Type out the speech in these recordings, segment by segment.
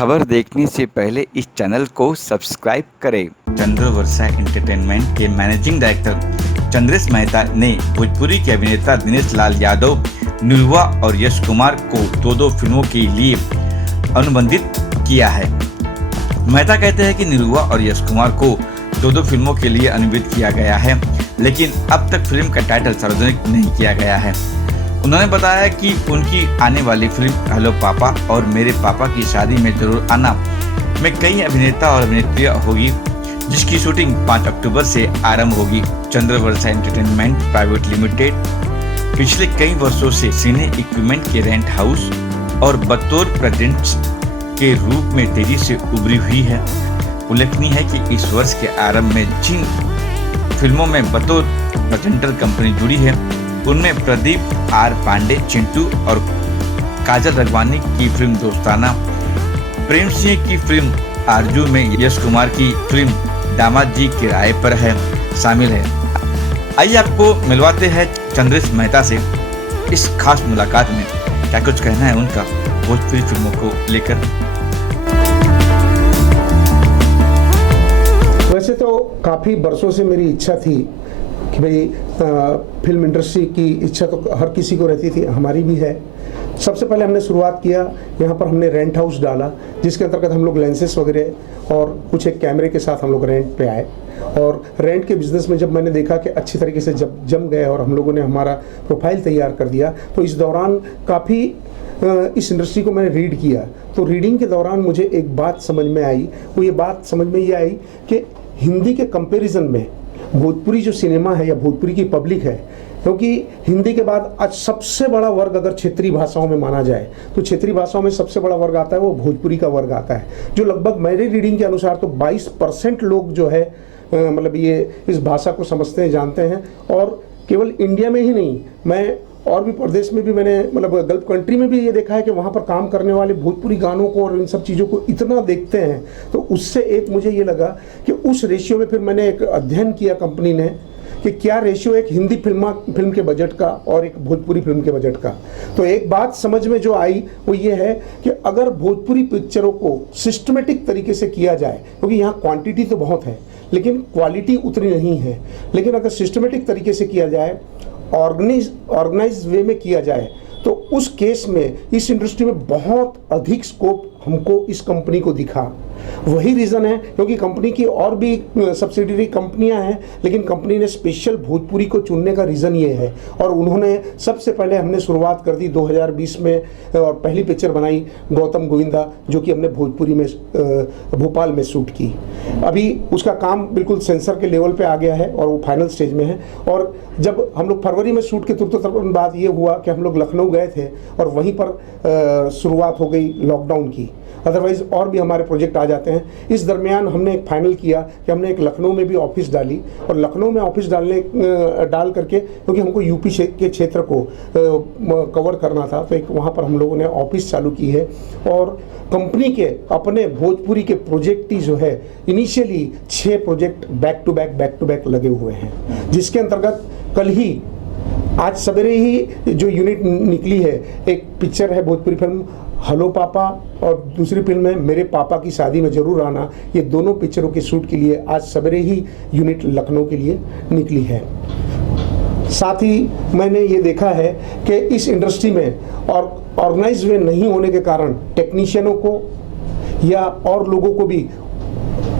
खबर देखने से पहले इस चैनल को सब्सक्राइब करें। चंद्रवर्षा एंटरटेनमेंट के मैनेजिंग डायरेक्टर चंद्रेश मेहता ने भोजपुरी के अभिनेता दिनेश लाल यादव, निलुआ और यश कुमार को दो फिल्मों के लिए अनुबंधित किया है। मेहता कहते हैं कि निलुआ और यश कुमार को दो फिल्मों के लिए अनुबंधित किया गया है, लेकिन अब तक फिल्म का टाइटल सार्वजनिक नहीं किया गया है। उन्होंने बताया कि उनकी आने वाली फिल्म हेलो पापा और मेरे पापा की शादी में जरूर आना में कई अभिनेता और अभिनेत्रियां होगी, जिसकी शूटिंग 5 अक्टूबर से आरंभ होगी। चंद्रवर्षा एंटरटेनमेंट प्राइवेट लिमिटेड पिछले कई वर्षों से सिने इक्विपमेंट के रेंट हाउस और बतौर प्रेजेंट्स के रूप में तेजी से उभरी हुई है। उल्लेखनीय है कि इस वर्ष के आरंभ में जिन फिल्मों में बतौर प्रेजेंटर कंपनी जुड़ी है, उनमें प्रदीप आर पांडे चिंटू और काजल रघवानी की फिल्म दोस्ताना, प्रेम सिंह की फिल्म आरजू में यश कुमार की फिल्म दामाद जी किराए पर है शामिल है। आइए आपको मिलवाते हैं चंद्रेश मेहता से इस खास मुलाकात में क्या कुछ कहना है उनका भोजपुरी फिल्मों को लेकर। वैसे तो काफ़ी बरसों से मेरी इच्छा थी कि भाई फिल्म इंडस्ट्री की इच्छा तो हर किसी को रहती थी, हमारी भी है। सबसे पहले हमने शुरुआत किया, यहाँ पर हमने रेंट हाउस डाला, जिसके अंतर्गत हम लोग लेंसेस वगैरह और कुछ एक कैमरे के साथ हम लोग रेंट पे आए। और रेंट के बिज़नेस में जब मैंने देखा कि अच्छी तरीके से जब जम गए और हम लोगों ने हमारा प्रोफाइल तैयार कर दिया, तो इस दौरान काफ़ी इस इंडस्ट्री को मैंने रीड किया। तो रीडिंग के दौरान मुझे एक बात समझ में आई, वो ये बात समझ में ये आई कि हिंदी के कंपैरिजन में भोजपुरी जो सिनेमा है या भोजपुरी की पब्लिक है, क्योंकि हिंदी के बाद आज सबसे बड़ा वर्ग अगर क्षेत्रीय भाषाओं में माना जाए तो क्षेत्रीय भाषाओं में सबसे बड़ा वर्ग आता है वो भोजपुरी का वर्ग आता है, जो लगभग मेरी रीडिंग के अनुसार तो 22% लोग जो है मतलब ये इस भाषा को समझते हैं, जानते हैं। और केवल इंडिया में ही नहीं, मैं और भी प्रदेश में भी मैंने मतलब गल्फ कंट्री में भी ये देखा है कि वहाँ पर काम करने वाले भोजपुरी गानों को और इन सब चीज़ों को इतना देखते हैं। तो उससे एक मुझे ये लगा कि उस रेशियो में फिर मैंने एक अध्ययन किया कंपनी ने कि क्या रेशियो एक हिंदी फिल्म के बजट का और एक भोजपुरी फिल्म के बजट का। तो एक बात समझ में जो आई वो ये है कि अगर भोजपुरी पिक्चरों को सिस्टमेटिक तरीके से किया जाए, क्योंकि यहाँ क्वांटिटी तो बहुत है लेकिन क्वालिटी उतनी नहीं है, लेकिन अगर सिस्टमेटिक तरीके से किया जाए, ऑर्गेनाइज वे में किया जाए, तो उस केस में इस इंडस्ट्री में बहुत अधिक स्कोप हमको इस कंपनी को दिखा। वही रीज़न है क्योंकि कंपनी की और भी सब्सिडियरी कंपनियां हैं, लेकिन कंपनी ने स्पेशल भोजपुरी को चुनने का रीज़न ये है। और उन्होंने सबसे पहले हमने शुरुआत कर दी 2020 में और पहली पिक्चर बनाई गौतम गोविंदा, जो कि हमने भोजपुरी में भोपाल में शूट की। अभी उसका काम बिल्कुल सेंसर के लेवल पे आ गया है और वो फाइनल स्टेज में है। और जब हम लोग फरवरी में शूट के तुरंत बाद ये हुआ कि हम लोग लखनऊ गए थे और वहीं पर शुरुआत हो गई लॉकडाउन की। अदरवाइज और भी हमारे प्रोजेक्ट आ जाते हैं। इस दरमियान हमने एक फाइनल किया कि हमने एक लखनऊ में भी ऑफिस डाली, और लखनऊ में ऑफिस डाल करके, क्योंकि हमको यूपी के क्षेत्र को कवर करना था, तो एक वहाँ पर हम लोगों ने ऑफिस चालू की है। और कंपनी के अपने भोजपुरी के प्रोजेक्ट ही जो है initially 6 project back to back लगे हुए हैं, जिसके अंतर्गत कल ही आज सवेरे ही जो यूनिट निकली है, एक पिक्चर है भोजपुरी फिल्म हेलो पापा और दूसरी फिल्म है मेरे पापा की शादी में जरूर आना। ये दोनों पिक्चरों के शूट के लिए आज सवेरे ही यूनिट लखनऊ के लिए निकली है। साथ ही मैंने ये देखा है कि इस इंडस्ट्री में और ऑर्गेनाइज वे नहीं होने के कारण टेक्नीशियनों को या और लोगों को भी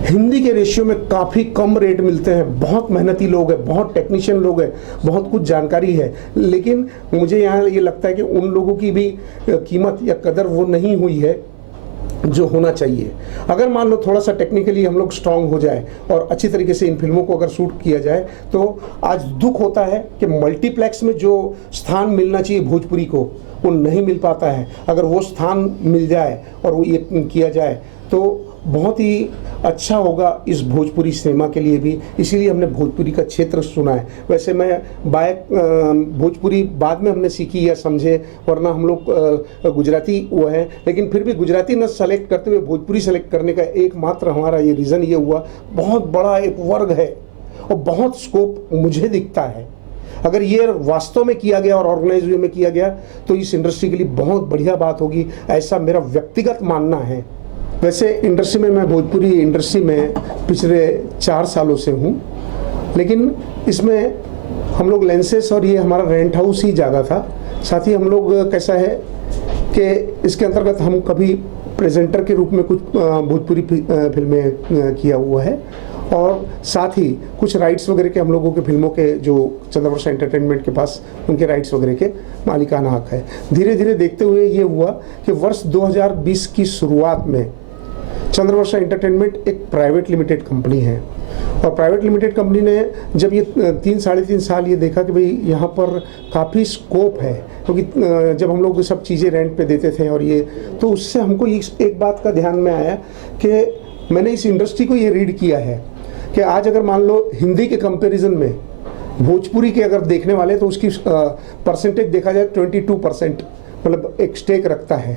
हिंदी के रेशियो में काफ़ी कम रेट मिलते हैं। बहुत मेहनती लोग हैं, बहुत टेक्नीशियन लोग हैं, बहुत कुछ जानकारी है, लेकिन मुझे यहाँ ये लगता है कि उन लोगों की भी कीमत या कदर वो नहीं हुई है जो होना चाहिए। अगर मान लो थोड़ा सा टेक्निकली हम लोग स्ट्रांग हो जाए और अच्छी तरीके से इन फिल्मों को अगर शूट किया जाए, तो आज दुख होता है कि मल्टीप्लेक्स में जो स्थान मिलना चाहिए भोजपुरी को वो नहीं मिल पाता है। अगर वो स्थान मिल जाए और वो ये किया जाए तो बहुत ही अच्छा होगा इस भोजपुरी सिनेमा के लिए भी। इसीलिए हमने भोजपुरी का क्षेत्र चुना है। वैसे मैं भोजपुरी बाद में हमने सीखी या समझे, वरना हम लोग गुजराती वो है, लेकिन फिर भी गुजराती न सेलेक्ट करते हुए भोजपुरी सेलेक्ट करने का एकमात्र हमारा ये रीज़न ये हुआ, बहुत बड़ा एक वर्ग है और बहुत स्कोप मुझे दिखता है। अगर ये वास्तव में किया गया और ऑर्गेनाइज वे में किया गया तो इस इंडस्ट्री के लिए बहुत बढ़िया बात होगी, ऐसा मेरा व्यक्तिगत मानना है। वैसे इंडस्ट्री में, मैं भोजपुरी इंडस्ट्री में पिछले 4 सालों से हूँ, लेकिन इसमें हम लोग लेंसेस और ये हमारा रेंट हाउस ही जगह था। साथ ही हम लोग कैसा है कि इसके अंतर्गत हम कभी प्रेजेंटर के रूप में कुछ भोजपुरी फिल्में किया हुआ है, और साथ ही कुछ राइट्स वगैरह के हम लोगों के फिल्मों के जो चंद्रवर्षा एंटरटेनमेंट के पास उनके राइट्स वगैरह के मालिकाना हक है। धीरे धीरे देखते हुए ये हुआ कि वर्ष 2020 की शुरुआत में चंद्रवर्षा एंटरटेनमेंट एक प्राइवेट लिमिटेड कंपनी है, और प्राइवेट लिमिटेड कंपनी ने जब ये 3-3.5 साल ये देखा कि भाई यहाँ पर काफ़ी स्कोप है, क्योंकि जब हम लोग सब चीज़ें रेंट पे देते थे और ये, तो उससे हमको एक बात का ध्यान में आया कि मैंने इस इंडस्ट्री को ये रीड किया है कि आज अगर मान लो हिंदी के कंपैरिजन में भोजपुरी के अगर देखने वाले तो उसकी परसेंटेज देखा जाए 22% मतलब एक स्टेक रखता है।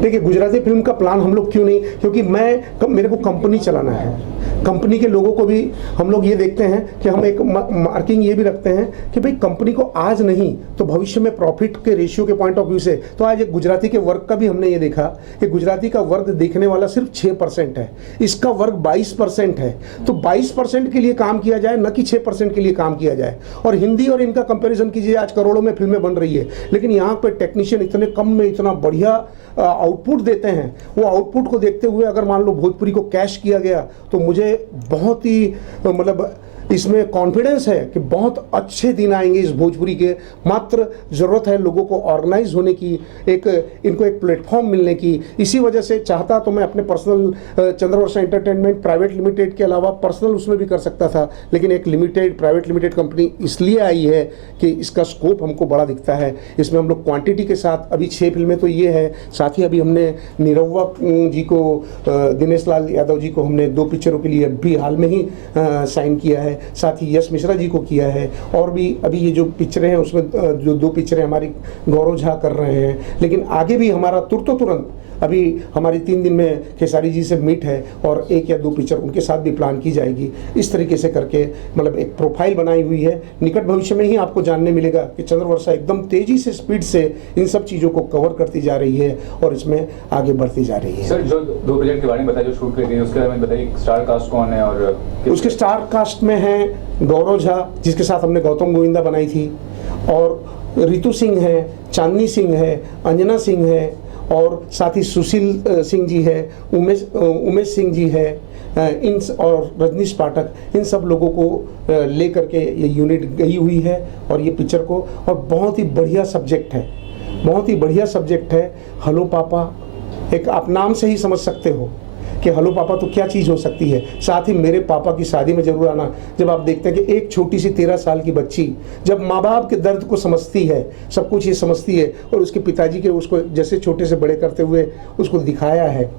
देखिए, गुजराती फिल्म का प्लान हम लोग क्यों नहीं, क्योंकि मेरे को कंपनी चलाना है। कंपनी के लोगों को भी हम लोग ये देखते हैं कि हम एक मार्किंग ये भी रखते हैं कि भाई कंपनी को आज नहीं तो भविष्य में प्रॉफिट के रेशियो के पॉइंट ऑफ व्यू से, तो आज एक गुजराती के वर्ग का भी हमने ये देखा कि गुजराती का वर्ग देखने वाला सिर्फ 6% है, इसका वर्ग 22% है। तो 22% के लिए काम किया जाए, न कि 6% के लिए काम किया जाए। और हिंदी और इनका कंपेरिजन कीजिए, आज करोड़ों में फिल्में बन रही है, लेकिन यहाँ पर टेक्नीशियन इतने कम में इतना बढ़िया आउटपुट देते हैं। वो आउटपुट को देखते हुए अगर मान लो भोजपुरी को कैश किया गया तो मुझे बहुत ही मतलब इसमें कॉन्फिडेंस है कि बहुत अच्छे दिन आएंगे इस भोजपुरी के। मात्र ज़रूरत है लोगों को ऑर्गेनाइज होने की, इनको एक प्लेटफॉर्म मिलने की। इसी वजह से चाहता तो मैं अपने पर्सनल चंद्रवर्षा एंटरटेनमेंट प्राइवेट लिमिटेड के अलावा पर्सनल उसमें भी कर सकता था, लेकिन एक प्राइवेट लिमिटेड कंपनी इसलिए आई है कि इसका स्कोप हमको बड़ा दिखता है। इसमें हम लोग क्वांटिटी के साथ अभी 6 फिल्में तो ये है, साथ ही अभी हमने निरहुआ जी को, दिनेश लाल यादव जी को हमने 2 पिक्चरों के लिए अभी हाल में ही साइन किया है, साथ ही यश मिश्रा जी को किया है। और भी अभी ये जो पिक्चरें हैं उसमें जो 2 पिक्चरें हमारी गौरव झा कर रहे हैं, लेकिन आगे भी हमारा तुरंत अभी हमारी 3 दिन में खेसारी जी से मीट है और 1 या 2 पिक्चर उनके साथ भी प्लान की जाएगी। इस तरीके से करके मतलब एक प्रोफाइल बनाई हुई है। निकट भविष्य में ही आपको जानने मिलेगा कि चंद्रवर्षा एकदम तेजी से, स्पीड से इन सब चीज़ों को कवर करती जा रही है और इसमें आगे बढ़ती जा रही है। सर, जो 2 प्रोजेक्ट के बारे में बताया जो शूट कर रही है, उसके बारे में बताइए, स्टार कास्ट कौन है? और उसके स्टार कास्ट में है गौरव झा जिसके साथ हमने गौतम गोविंदा बनाई थी, और रितु सिंह है, चांदनी सिंह है, अंजना सिंह है, और साथ ही सुशील सिंह जी है, उमेश सिंह जी है, इन और रजनीश पाठक, इन सब लोगों को लेकर के ये यूनिट गई हुई है और ये पिक्चर को, और बहुत ही बढ़िया सब्जेक्ट है, बहुत ही बढ़िया सब्जेक्ट है। हेलो पापा, एक आप नाम से ही समझ सकते हो कि हेलो पापा तो क्या चीज़ हो सकती है। साथ ही मेरे पापा की शादी में जरूर आना। जब आप देखते हैं कि एक छोटी सी 13 साल की बच्ची जब माँ बाप के दर्द को समझती है, सब कुछ ये समझती है, और उसके पिताजी के उसको जैसे छोटे से बड़े करते हुए उसको दिखाया है,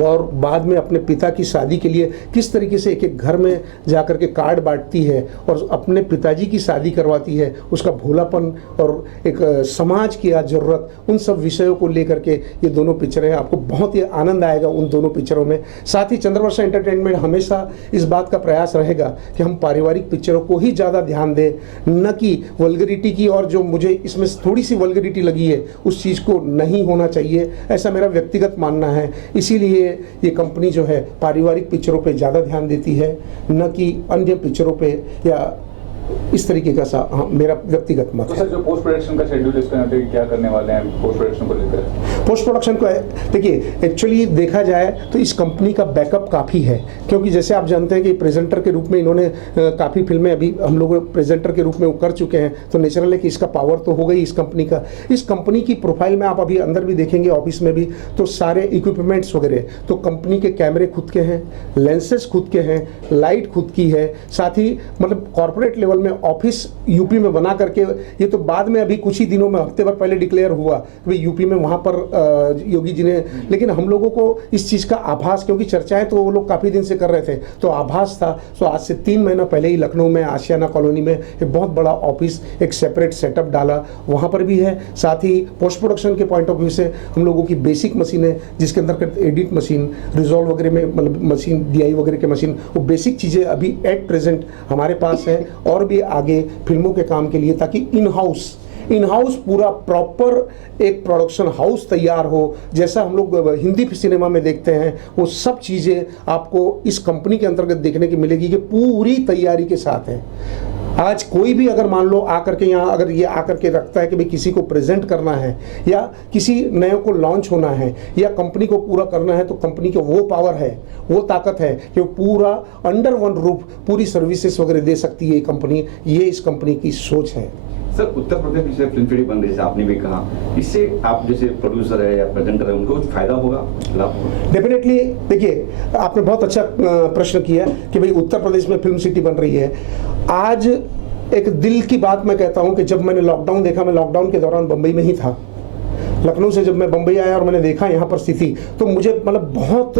और बाद में अपने पिता की शादी के लिए किस तरीके से एक घर में जाकर के कार्ड बांटती है और अपने पिताजी की शादी करवाती है, उसका भोलापन और एक समाज की आज ज़रूरत, उन सब विषयों को लेकर के ये दोनों पिक्चरें, आपको बहुत ही आनंद आएगा उन दोनों पिक्चरों में। साथ ही चंद्रवर्षा एंटरटेनमेंट हमेशा इस बात का प्रयास रहेगा कि हम पारिवारिक पिक्चरों को ही ज़्यादा ध्यान दें, न कि वल्गरिटी की, और जो मुझे इसमें थोड़ी सी वल्गरिटी लगी है उस चीज़ को नहीं होना चाहिए, ऐसा मेरा व्यक्तिगत मानना है। इसीलिए ये कंपनी जो है पारिवारिक पिक्चरों पे ज़्यादा ध्यान देती है, न कि अन्य पिक्चरों पे, या इस तरीके का मेरा व्यक्तिगत मत है। सर, जो पोस्ट प्रोडक्शन का शेड्यूल है, इसका क्या करने वाले हैं पोस्ट प्रोडक्शन को लेकर? पोस्ट प्रोडक्शन को देखिए, एक्चुअली देखा जाए तो इस कंपनी का बैकअप काफ़ी है, क्योंकि जैसे आप जानते हैं कि प्रेजेंटर के रूप में इन्होंने काफ़ी फिल्में अभी हम लोग प्रेजेंटर के रूप में कर चुके हैं, तो नेचुरल है कि इसका पावर तो हो गई इस कंपनी का। इस कंपनी की प्रोफाइल में आप अभी अंदर भी देखेंगे, ऑफिस में भी, तो सारे इक्विपमेंट्स वगैरह तो कंपनी के कैमरे खुद के हैं, लेंसेज खुद के हैं, लाइट खुद की है, साथ ही मतलब कॉर्पोरेट लेवल में ऑफिस यूपी में बना करके, ये तो बाद में अभी कुछ ही दिनों में, हफ्ते भर पहले डिक्लेयर हुआ कि यूपी में वहाँ पर योगी जी ने, लेकिन हम लोगों को इस चीज़ का आभास, क्योंकि चर्चाएं तो वो लोग काफ़ी दिन से कर रहे थे, तो आभास था। तो आज से 3 महीना पहले ही लखनऊ में आशियाना कॉलोनी में एक बहुत बड़ा ऑफिस, एक सेपरेट सेटअप डाला, वहाँ पर भी है। साथ ही पोस्ट प्रोडक्शन के पॉइंट ऑफ व्यू से हम लोगों की बेसिक मशीन है, जिसके अंदर एडिट मशीन, रिजॉल्व वगैरह में मतलब मशीन, DI वगैरह के मशीन, वो बेसिक चीज़ें अभी एट प्रेजेंट हमारे पास है, और भी आगे फिल्मों के काम के लिए, ताकि इन हाउस इन हाउस पूरा प्रॉपर एक प्रोडक्शन हाउस तैयार हो, जैसा हम लोग हिंदी सिनेमा में देखते हैं, वो सब चीज़ें आपको इस कंपनी के अंतर्गत देखने की मिलेगी कि पूरी तैयारी के साथ है। आज कोई भी अगर मान लो आकर के यहाँ अगर ये आकर के रखता है कि भाई किसी को प्रेजेंट करना है या किसी नए को लॉन्च होना है या कंपनी को पूरा करना है, तो कंपनी का वो पावर है, वो ताकत है कि वो पूरा अंडर वन रूफ पूरी सर्विसेज वगैरह दे सकती है ये कंपनी। ये इस कंपनी की सोच है। सर, उत्तर प्रदेश में जैसे फिल्म सिटी बन रही है, आपने भी कहा, इससे आप जैसे प्रोड्यूसर है या प्रेजेंटर है, उनको कुछ फायदा होगा, लाभ होगा? डेफिनेटली। देखिए, आपने बहुत अच्छा प्रश्न किया कि भाई उत्तर प्रदेश में फिल्म सिटी बन रही है। आज एक दिल की बात मैं कहता हूं कि जब मैंने लॉकडाउन देखा, मैं लॉकडाउन के दौरान बम्बई में ही था। लखनऊ से जब मैं बम्बई आया और मैंने देखा यहाँ पर स्थिति, तो मुझे मतलब बहुत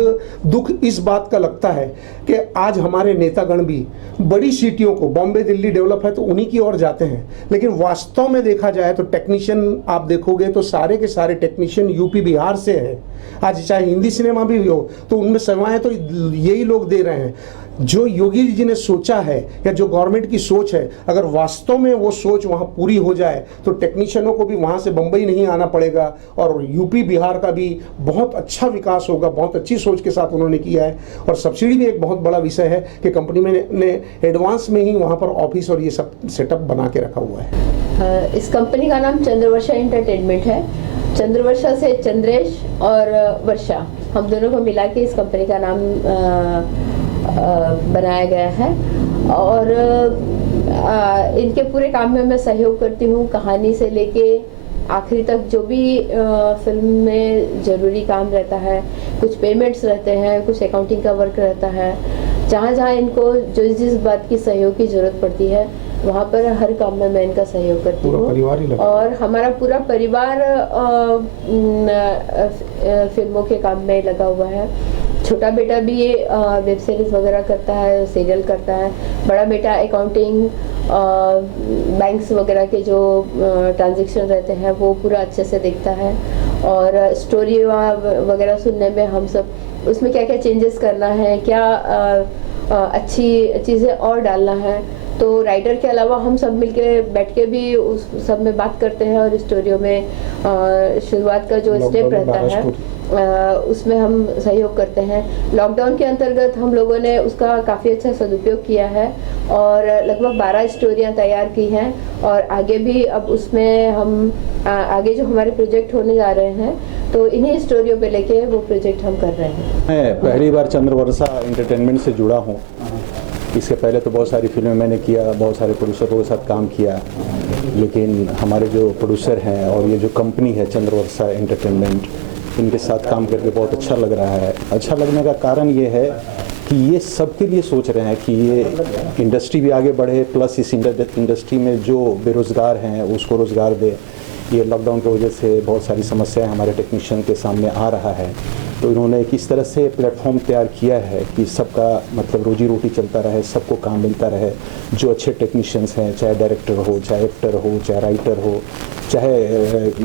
दुख इस बात का लगता है कि आज हमारे नेतागण भी बड़ी सिटियों को, बॉम्बे दिल्ली डेवलप है तो उन्हीं की ओर जाते हैं, लेकिन वास्तव में देखा जाए तो टेक्नीशियन आप देखोगे तो सारे के सारे टेक्नीशियन यूपी बिहार से हैं। आज चाहे हिंदी सिनेमा भी हो तो उनमें सेवाएं तो यही लोग दे रहे हैं। जो योगी जी ने सोचा है या जो गवर्नमेंट की सोच है, अगर वास्तव में वो सोच वहाँ पूरी हो जाए तो टेक्नीशियनों को भी वहाँ से बम्बई नहीं आना पड़ेगा और यूपी बिहार का भी बहुत अच्छा विकास होगा। बहुत अच्छी सोच के साथ उन्होंने किया है। और सब्सिडी भी एक बहुत बड़ा विषय है कि कंपनी में ने एडवांस में ही वहाँ पर ऑफिस और ये सब सेटअप बना के रखा हुआ है। इस कंपनी का नाम चंद्रवर्षा एंटरटेनमेंट है। चंद्रवर्षा से चंद्रेश और वर्षा, हम दोनों को मिला के इस कंपनी का नाम बनाया गया है। और इनके पूरे काम में मैं सहयोग करती हूँ, कहानी से लेके आखिरी तक जो भी फिल्म में ज़रूरी काम रहता है, कुछ पेमेंट्स रहते हैं, कुछ अकाउंटिंग का वर्क रहता है, जहाँ जहाँ इनको जिस बात की सहयोग की ज़रूरत पड़ती है वहाँ पर हर काम में मैं इनका सहयोग करती हूँ। और हमारा पूरा परिवार फिल्मों के काम में लगा हुआ है। छोटा बेटा भी ये वेब सीरीज वगैरह करता है, सीरियल करता है। बड़ा बेटा अकाउंटिंग, बैंक्स वगैरह के जो ट्रांजैक्शन रहते हैं वो पूरा अच्छे से देखता है। और स्टोरी वगैरह सुनने में हम सब उसमें क्या क्या चेंजेस करना है, क्या अच्छी चीज़ें और डालना है, तो राइटर के अलावा हम सब मिलके बैठ के भी उस सब में बात करते हैं। और स्टोरियों में शुरुआत का जो स्टेप रहता है उसमें हम सहयोग करते हैं। लॉकडाउन के अंतर्गत हम लोगों ने उसका काफ़ी अच्छा सदुपयोग किया है और लगभग 12 स्टोरियां तैयार की हैं। और आगे भी अब उसमें हम आगे जो हमारे प्रोजेक्ट होने जा रहे हैं तो इन्हीं स्टोरियों पे लेके वो प्रोजेक्ट हम कर रहे हैं। मैं पहली बार चंद्रवर्षा एंटरटेनमेंट से जुड़ा हूँ। इसके पहले तो बहुत सारी फिल्में मैंने किया, बहुत सारे प्रोड्यूसरों के साथ काम किया, लेकिन हमारे जो प्रोड्यूसर हैं और ये जो कंपनी है चंद्रवर्षा एंटरटेनमेंट, इनके साथ काम करके बहुत अच्छा लग रहा है। अच्छा लगने का कारण ये है कि ये सबके लिए सोच रहे हैं कि ये इंडस्ट्री भी आगे बढ़े, प्लस इस इंडस्ट्री में जो बेरोज़गार हैं उसको रोज़गार दे। ये लॉकडाउन की वजह से बहुत सारी समस्याएं हमारे टेक्नीशियन के सामने आ रहा है, तो इन्होंने एक इस तरह से प्लेटफॉर्म तैयार किया है कि सबका मतलब रोजी रोटी चलता रहे, सबको काम मिलता रहे। जो अच्छे टेक्नीशियंस हैं, चाहे डायरेक्टर हो, चाहे एक्टर हो, चाहे राइटर हो, चाहे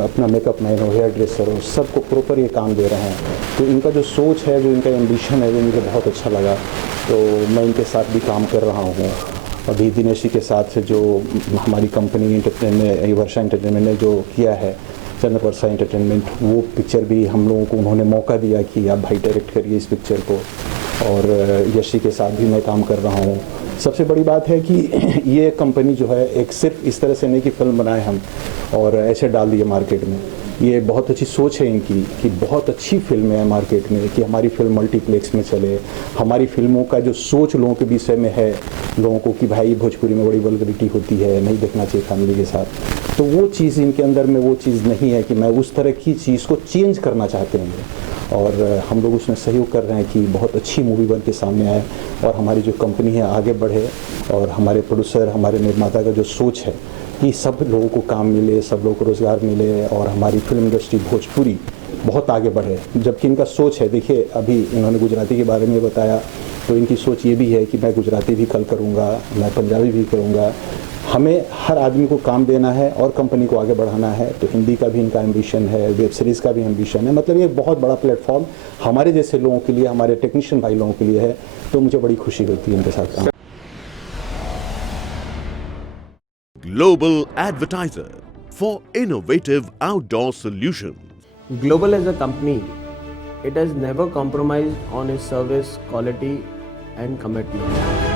अपना मेकअप मैन हो, हेयर ड्रेसर हो, सबको प्रॉपर ये काम दे रहे हैं। तो इनका जो सोच है, जो इनका एम्बिशन है, वो मुझे बहुत अच्छा लगा। तो मैं इनके साथ भी काम कर रहा हूँ। अभी दिनेशी के साथ जो हमारी कंपनी वर्षा एंटरटेनमेंट ने जो किया है चंद्रवर्षा एंटरटेनमेंट, वो पिक्चर भी हम लोगों को उन्होंने मौका दिया कि आप भाई डायरेक्ट करिए इस पिक्चर को। और यशी के साथ भी मैं काम कर रहा हूँ। सबसे बड़ी बात है कि ये कंपनी जो है एक सिर्फ इस तरह से नहीं कि फिल्म बनाए हम और ऐसे डाल दिए मार्केट में। ये बहुत अच्छी सोच है इनकी कि बहुत अच्छी फिल्में हैं मार्केट में, कि हमारी फिल्म मल्टीप्लेक्स में चले। हमारी फिल्मों का जो सोच लोगों के विषय में है, लोगों को कि भाई भोजपुरी में बड़ी वल्गरिटी होती है, नहीं देखना चाहिए फैमिली के साथ, तो वो चीज़ इनके अंदर में वो चीज़ नहीं है कि मैं उस तरह की चीज़ को चेंज करना चाहते हैं। और हम लोग उसमें सहयोग कर रहे हैं कि बहुत अच्छी मूवी बन के सामने आए और हमारी जो कंपनी है आगे बढ़े। और हमारे प्रोड्यूसर, हमारे निर्माता का जो सोच है कि सब लोगों को काम मिले, सब लोगों को रोज़गार मिले और हमारी फिल्म इंडस्ट्री भोजपुरी बहुत आगे बढ़े। जबकि इनका सोच है, देखिए अभी इन्होंने गुजराती के बारे में बताया, तो इनकी सोच ये भी है कि मैं गुजराती भी कल करूँगा, मैं पंजाबी भी करूँगा। हमें हर आदमी को काम देना है और कंपनी को आगे बढ़ाना है। तो हिंदी का भी इनका एम्बिशन है, वेब सीरीज़ का भी एम्बिशन है। मतलब ये बहुत बड़ा प्लेटफॉर्म हमारे जैसे लोगों के लिए, हमारे टेक्नीशियन भाई लोगों के लिए है। तो मुझे बड़ी खुशी होती है इनके साथ काम। Global advertiser, for innovative outdoor solutions. Global as a company, it has never compromised on its service quality and commitment.